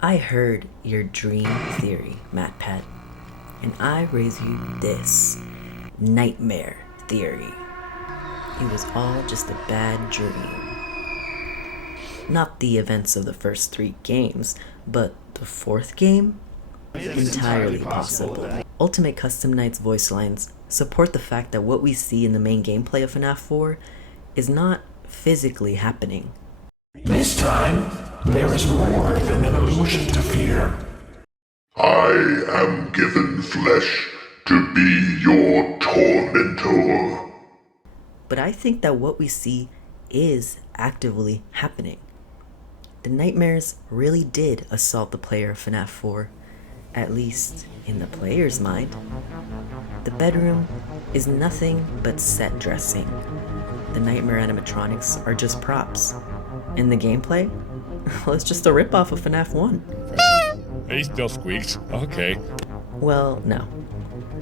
I heard your dream theory, MatPat, and I raise you this nightmare theory. It was all just a bad dream. Not the events of the first 3 games, but the 4th game? Entirely possible. Ultimate Custom Night's voice lines support the fact that what we see in the main gameplay of FNAF 4 is not physically happening. This time, there is more than an illusion to fear. I am given flesh to be your tormentor. But I think that what we see is actively happening. The nightmares really did assault the player of FNAF 4, at least in the player's mind. The bedroom is nothing but set dressing. The nightmare animatronics are just props. And the gameplay? Well, it's just a ripoff of FNAF 1. He still squeaks. Okay. Well, no.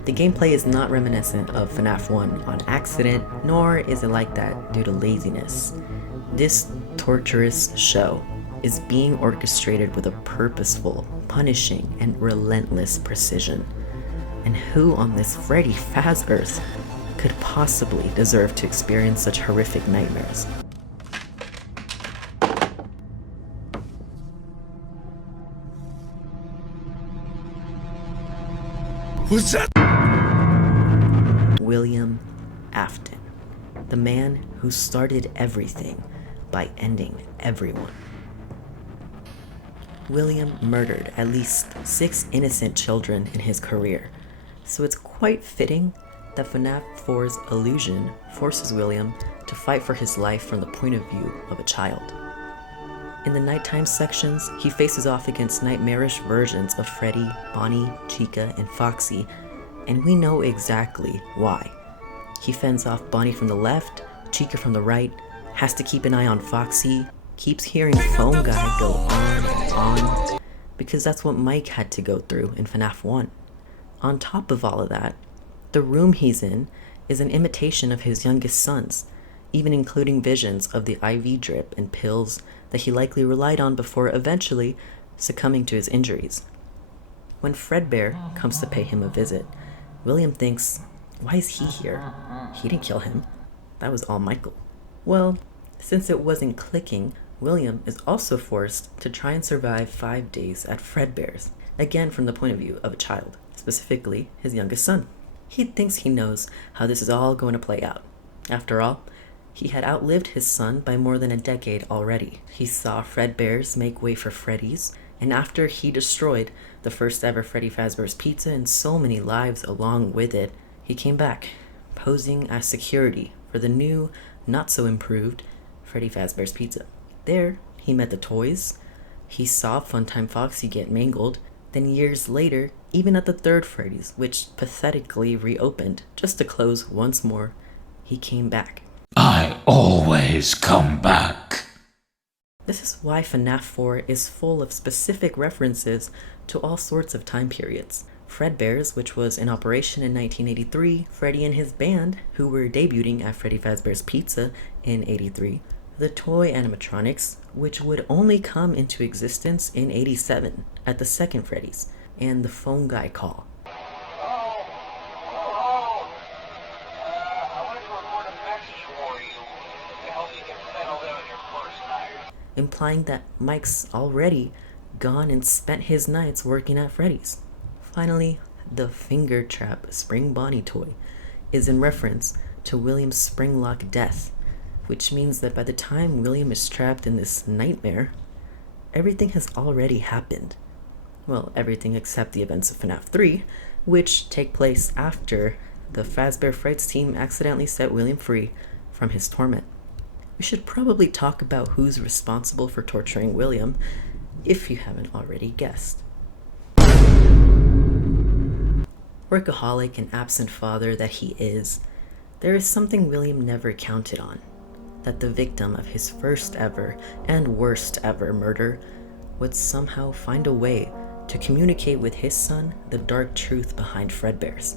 The gameplay is not reminiscent of FNAF 1 on accident, nor is it like that due to laziness. This torturous show is being orchestrated with a purposeful, punishing, and relentless precision. And who on this Freddy Faz Earth could possibly deserve to experience such horrific nightmares? Who's that? William Afton, the man who started everything by ending everyone. William murdered at least 6 innocent children in his career, so it's quite fitting that FNAF 4's illusion forces William to fight for his life from the point of view of a child. In the nighttime sections, he faces off against nightmarish versions of Freddy, Bonnie, Chica, and Foxy, and we know exactly why. He fends off Bonnie from the left, Chica from the right, has to keep an eye on Foxy, keeps hearing Phone Guy go on and on, because that's what Mike had to go through in FNAF 1. On top of all of that, the room he's in is an imitation of his youngest son's, even including visions of the IV drip and pills that he likely relied on before eventually succumbing to his injuries. When Fredbear comes to pay him a visit, William thinks, why is he here? He didn't kill him. That was all Michael. Well, since it wasn't clicking, William is also forced to try and survive 5 days at Fredbear's, again from the point of view of a child, specifically his youngest son. He thinks he knows how this is all going to play out. After all, he had outlived his son by more than a decade already. He saw Fredbear's make way for Freddy's, and after he destroyed the first ever Freddy Fazbear's Pizza and so many lives along with it, he came back, posing as security for the new, not so improved, Freddy Fazbear's Pizza. There, he met the toys, he saw Funtime Foxy get mangled, then years later, even at the 3rd Freddy's, which pathetically reopened, just to close once more, he came back. I always come back. This is why FNAF 4 is full of specific references to all sorts of time periods. Fredbear's, which was in operation in 1983, Freddy and his band, who were debuting at Freddy Fazbear's Pizza in 83, the toy animatronics, which would only come into existence in 87 at the 2nd Freddy's, and the phone guy call. Implying that Mike's already gone and spent his nights working at Freddy's. Finally, the finger trap Spring Bonnie toy is in reference to William's spring-lock death, which means that by the time William is trapped in this nightmare, everything has already happened. Well, everything except the events of FNAF 3, which take place after the Fazbear Frights team accidentally set William free from his torment. We should probably talk about who's responsible for torturing William, if you haven't already guessed. Workaholic and absent father that he is, there is something William never counted on. That the victim of his first ever and worst ever murder would somehow find a way to communicate with his son the dark truth behind Fredbear's.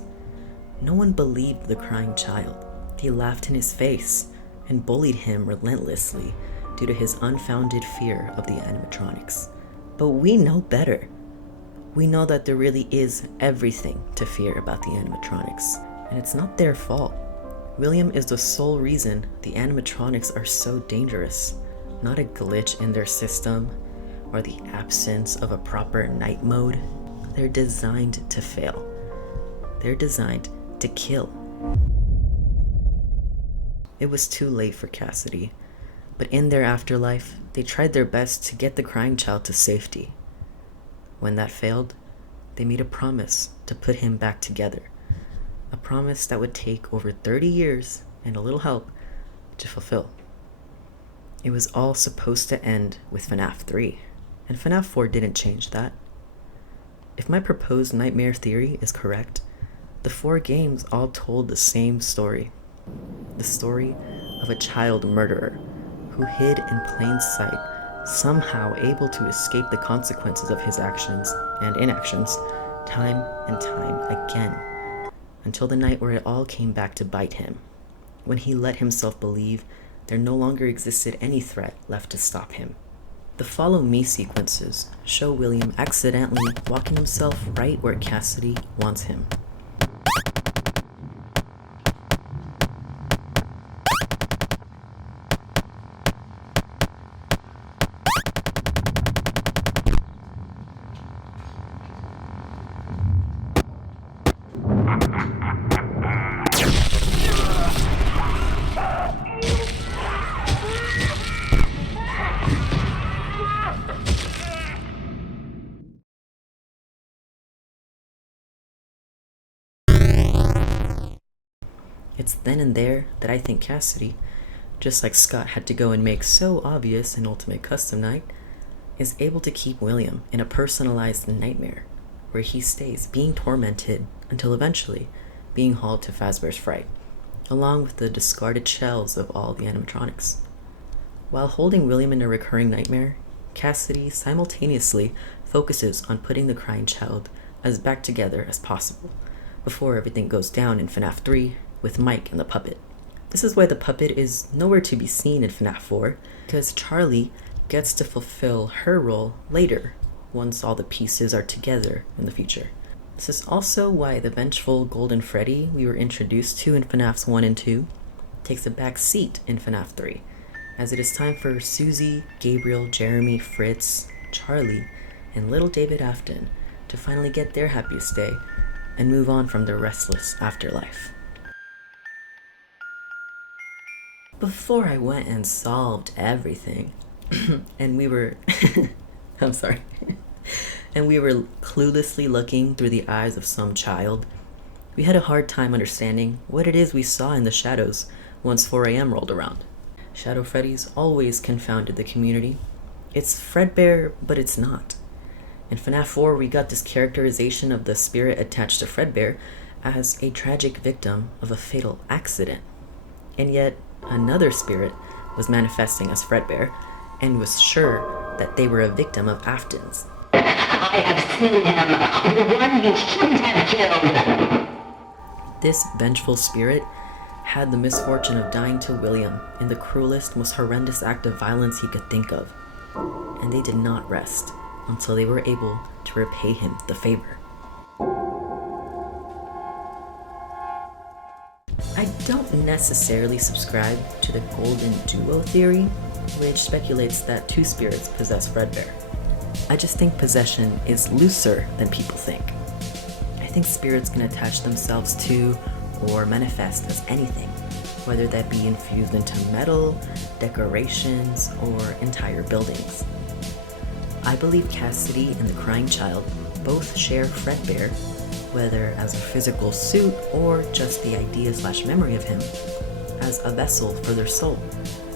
No one believed the crying child. They laughed in his face and bullied him relentlessly due to his unfounded fear of the animatronics. But we know better. We know that there really is everything to fear about the animatronics, and it's not their fault. William is the sole reason the animatronics are so dangerous, not a glitch in their system or the absence of a proper night mode. They're designed to fail. They're designed to kill. It was too late for Cassidy, but in their afterlife, they tried their best to get the crying child to safety. When that failed, they made a promise to put him back together. A promise that would take over 30 years and a little help to fulfill. It was all supposed to end with FNAF 3, and FNAF 4 didn't change that. If my proposed nightmare theory is correct, the 4 games all told the same story. The story of a child murderer who hid in plain sight, somehow able to escape the consequences of his actions and inactions time and time again, until the night where it all came back to bite him, when he let himself believe there no longer existed any threat left to stop him. The Follow Me sequences show William accidentally walking himself right where Cassidy wants him. It's then and there that I think Cassidy, just like Scott had to go and make so obvious an Ultimate Custom Night, is able to keep William in a personalized nightmare, where he stays being tormented until eventually being hauled to Fazbear's Fright, along with the discarded shells of all the animatronics. While holding William in a recurring nightmare, Cassidy simultaneously focuses on putting the crying child as back together as possible, before everything goes down in FNAF 3 with Mike and the puppet. This is why the puppet is nowhere to be seen in FNAF 4, because Charlie gets to fulfill her role later, once all the pieces are together in the future. This is also why the vengeful Golden Freddy we were introduced to in FNAFs 1 and 2 takes a back seat in FNAF 3, as it is time for Susie, Gabriel, Jeremy, Fritz, Charlie, and little David Afton to finally get their happiest day and move on from their restless afterlife. Before I went and solved everything, and we were and we were cluelessly looking through the eyes of some child, we had a hard time understanding what it is we saw in the shadows once 4 a.m. rolled around. Shadow Freddy's always confounded the community. It's Fredbear, but it's not. In FNAF 4, we got this characterization of the spirit attached to Fredbear as a tragic victim of a fatal accident. And yet, another spirit was manifesting as Fredbear and was sure that they were a victim of Afton's. I have seen him, the one you shouldn't have killed. This vengeful spirit had the misfortune of dying to William in the cruelest, most horrendous act of violence he could think of. And they did not rest until they were able to repay him the favor. I don't necessarily subscribe to the golden duo theory, which speculates that 2 spirits possess Fredbear. I just think possession is looser than people think. I think spirits can attach themselves to or manifest as anything, whether that be infused into metal, decorations, or entire buildings. I believe Cassidy and the Crying Child both share Fredbear, whether as a physical suit or just the idea/memory of him, as a vessel for their soul.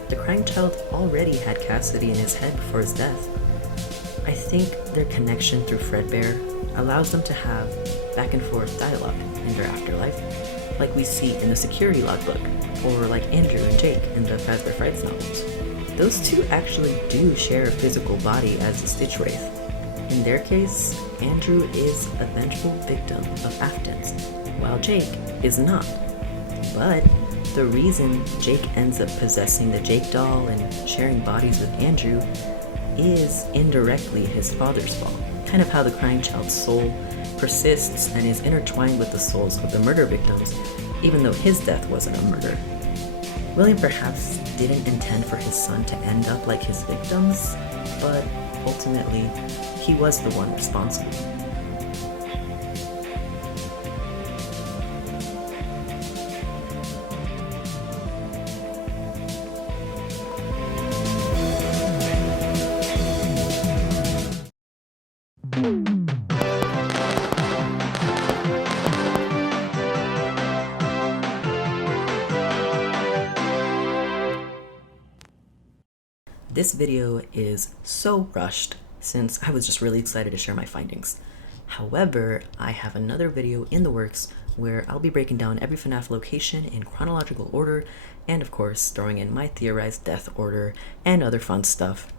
The Crying Child already had Cassidy in his head before his death. I think their connection through Fredbear allows them to have back and forth dialogue in their afterlife, like we see in the security logbook, or like Andrew and Jake in the Fazbear Frights novels. Those 2 actually do share a physical body as the Stitch Wraith. In their case, Andrew is a vengeful victim of Afton's, while Jake is not. But the reason Jake ends up possessing the Jake doll and sharing bodies with Andrew is indirectly his father's fault. Kind of how the crying child's soul persists and is intertwined with the souls of the murder victims, even though his death wasn't a murder. William perhaps didn't intend for his son to end up like his victims, but ultimately, he was the one responsible. This video is so rushed since I was just really excited to share my findings. However, I have another video in the works where I'll be breaking down every FNAF location in chronological order and of course throwing in my theorized death order and other fun stuff.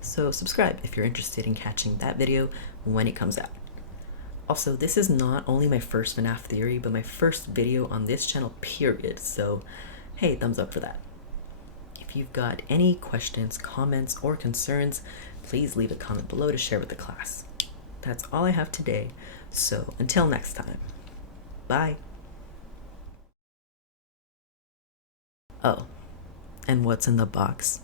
So subscribe if you're interested in catching that video when it comes out. Also, this is not only my first FNAF theory, but my first video on this channel period, so hey, thumbs up for that. If you've got any questions, comments, or concerns, please leave a comment below to share with the class. That's all I have today, so until next time, bye! Oh, and what's in the box?